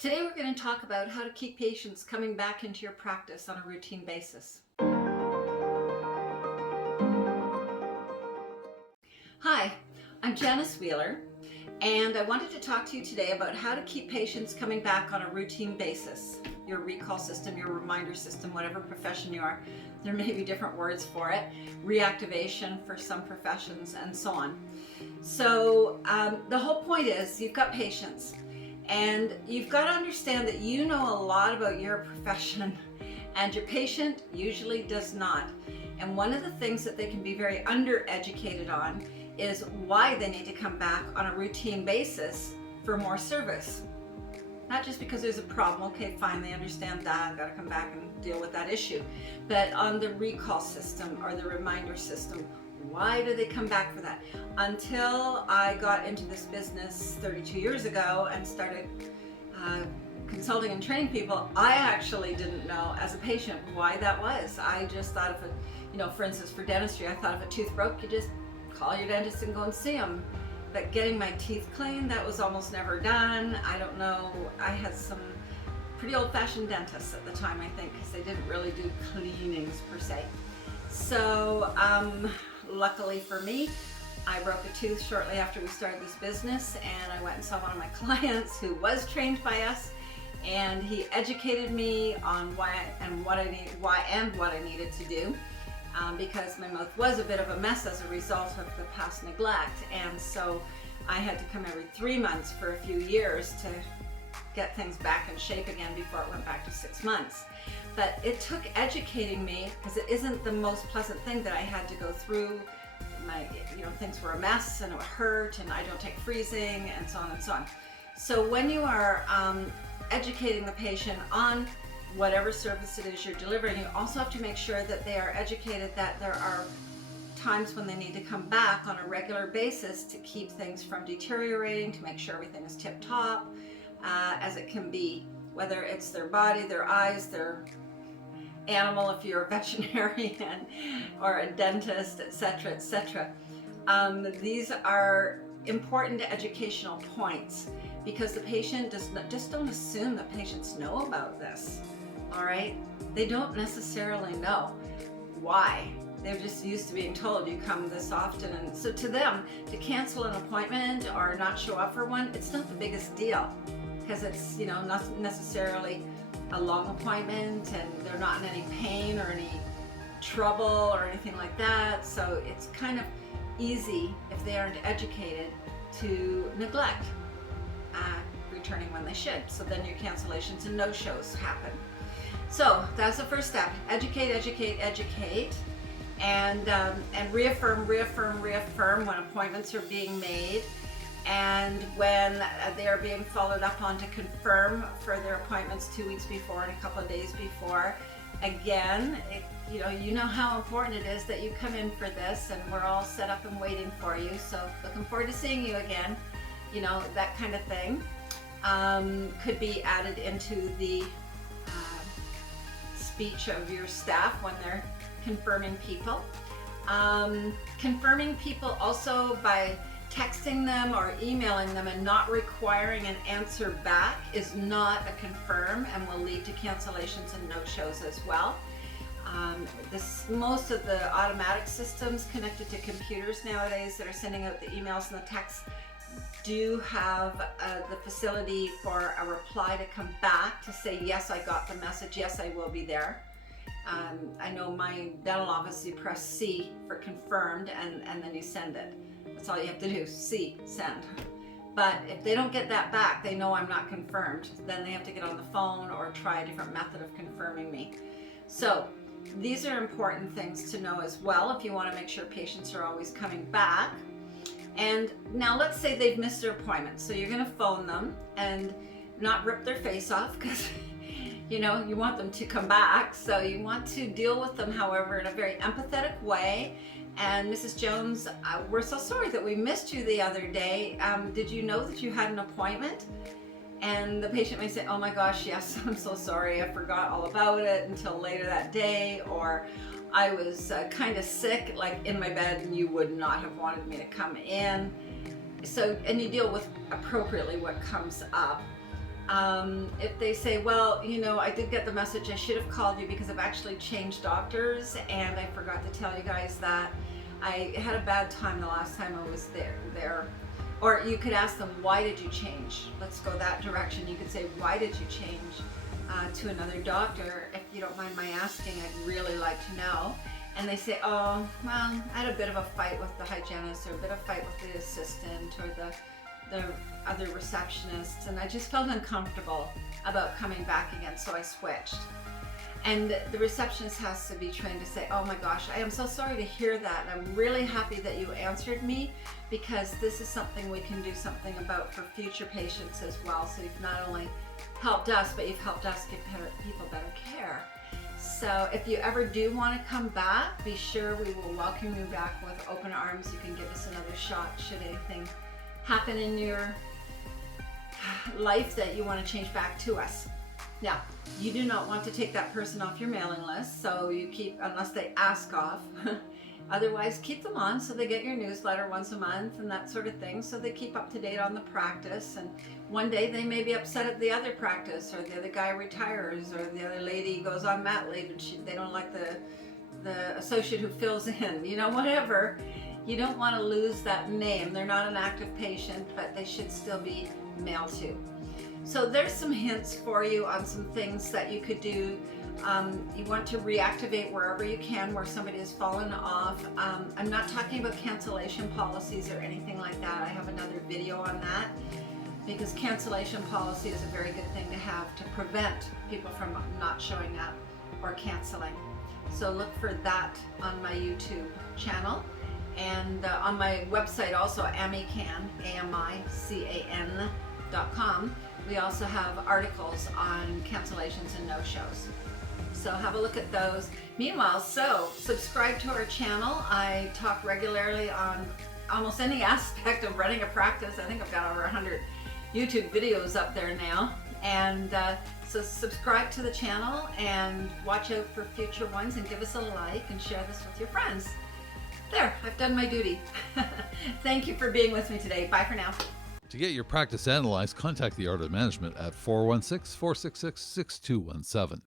Today we're going to talk about how to keep patients coming back into your practice on a routine basis. Hi, I'm Janice Wheeler, and I wanted to talk to you today about how to keep patients coming back on a routine basis. Your recall system, your reminder system, whatever profession you are, there may be different words for it, reactivation for some professions, and so on. So the whole point is you've got patients, and you've got to understand that you know a lot about your profession and your patient usually does not. And one of the things that they can be very undereducated on is why they need to come back on a routine basis for more service. Not just because there's a problem, okay, fine, they understand that, gotta come back and deal with that issue. But on the recall system or the reminder system, why do they come back for that? Until I got into this business 32 years ago and started consulting and training people, I actually didn't know as a patient why that was. I just thought if for instance, for dentistry, I thought if a tooth broke, you just call your dentist and go and see them. But getting my teeth cleaned, that was almost never done. I don't know, I had some pretty old-fashioned dentists at the time, I think, because they didn't really do cleanings per se. So luckily for me, I broke a tooth shortly after we started this business, and I went and saw one of my clients who was trained by us, and he educated me on what I needed to do. Because my mouth was a bit of a mess as a result of the past neglect, and so I had to come every 3 months for a few years to get things back in shape again before it went back to 6 months. But it took educating me, because it isn't the most pleasant thing that I had to go through. Things were a mess and it hurt, and I don't take freezing, and so on and so on. So when you are educating the patient on whatever service it is you're delivering, you also have to make sure that they are educated that there are times when they need to come back on a regular basis to keep things from deteriorating, to make sure everything is tip-top as it can be, whether it's their body, their eyes, their animal if you're a veterinarian or a dentist, etc., etc. These are important educational points, because the patient just don't assume that patients know about this. All right, they don't necessarily know why. They're just used to being told you come this often, and so to them, to cancel an appointment or not show up for one, it's not the biggest deal, because it's not necessarily a long appointment, and they're not in any pain or any trouble or anything like that. So it's kind of easy, if they aren't educated, to neglect returning when they should. So then your cancellations and no-shows happen. So that's the first step. Educate, educate, educate, and reaffirm when appointments are being made, and when they are being followed up on to confirm for their appointments 2 weeks before and a couple of days before. Again, you know how important it is that you come in for this, and we're all set up and waiting for you. So looking forward to seeing you again. That kind of thing could be added into the speech of your staff when they're confirming people. Confirming people also by texting them or emailing them and not requiring an answer back is not a confirm, and will lead to cancellations and no-shows as well. Most of the automatic systems connected to computers nowadays that are sending out the emails and the texts do have the facility for a reply to come back to say, yes, I got the message, yes, I will be there. I know my dental office, you press C for confirmed, and then you send it. That's all you have to do, C, send. But if they don't get that back, they know I'm not confirmed, then they have to get on the phone or try a different method of confirming me. So these are important things to know as well if you want to make sure patients are always coming back. And now let's say they've missed their appointment. So you're going to phone them and not rip their face off, because you want them to come back. So you want to deal with them, however, in a very empathetic way. And Mrs. Jones, we're so sorry that we missed you the other day. Did you know that you had an appointment? And the patient may say, oh my gosh, yes, I'm so sorry, I forgot all about it until later that day, or I was kind of sick, like in my bed, and you would not have wanted me to come in. So, and you deal with appropriately what comes up. If they say, well, you know, I did get the message, I should have called you because I've actually changed doctors and I forgot to tell you guys that I had a bad time the last time I was there. Or you could ask them, why did you change? Let's go that direction. You could say, why did you change to another doctor? If you don't mind my asking, I'd really like to know. And they say, oh, well, I had a bit of a fight with the hygienist, or a bit of a fight with the assistant, or the other receptionists, and I just felt uncomfortable about coming back again, so I switched. And the receptionist has to be trained to say, oh my gosh, I am so sorry to hear that, and I'm really happy that you answered me, because this is something we can do something about for future patients as well. So you've not only helped us, but you've helped us give people better care. So if you ever do want to come back, be sure we will welcome you back with open arms. You can give us another shot should anything happen in your life that you want to change back to us. Now, you do not want to take that person off your mailing list, so you keep, unless they ask off. Otherwise, keep them on so they get your newsletter once a month and that sort of thing, so they keep up to date on the practice. And one day they may be upset at the other practice, or the other guy retires, or the other lady goes on mat leave and they don't like the associate who fills in, you know, whatever. You don't want to lose that name. They're not an active patient, but they should still be mailed to. So there's some hints for you on some things that you could do. You want to reactivate wherever you can, where somebody has fallen off. I'm not talking about cancellation policies or anything like that. I have another video on that, because cancellation policy is a very good thing to have to prevent people from not showing up or canceling. So look for that on my YouTube channel. And on my website also, amican, AMICAN.com, we also have articles on cancellations and no-shows. So have a look at those. Meanwhile, subscribe to our channel. I talk regularly on almost any aspect of running a practice. I think I've got over 100 YouTube videos up there now. And so subscribe to the channel and watch out for future ones, and give us a like and share this with your friends. There, I've done my duty. Thank you for being with me today. Bye for now. To get your practice analyzed, contact the Art of Management at 416-466-6217.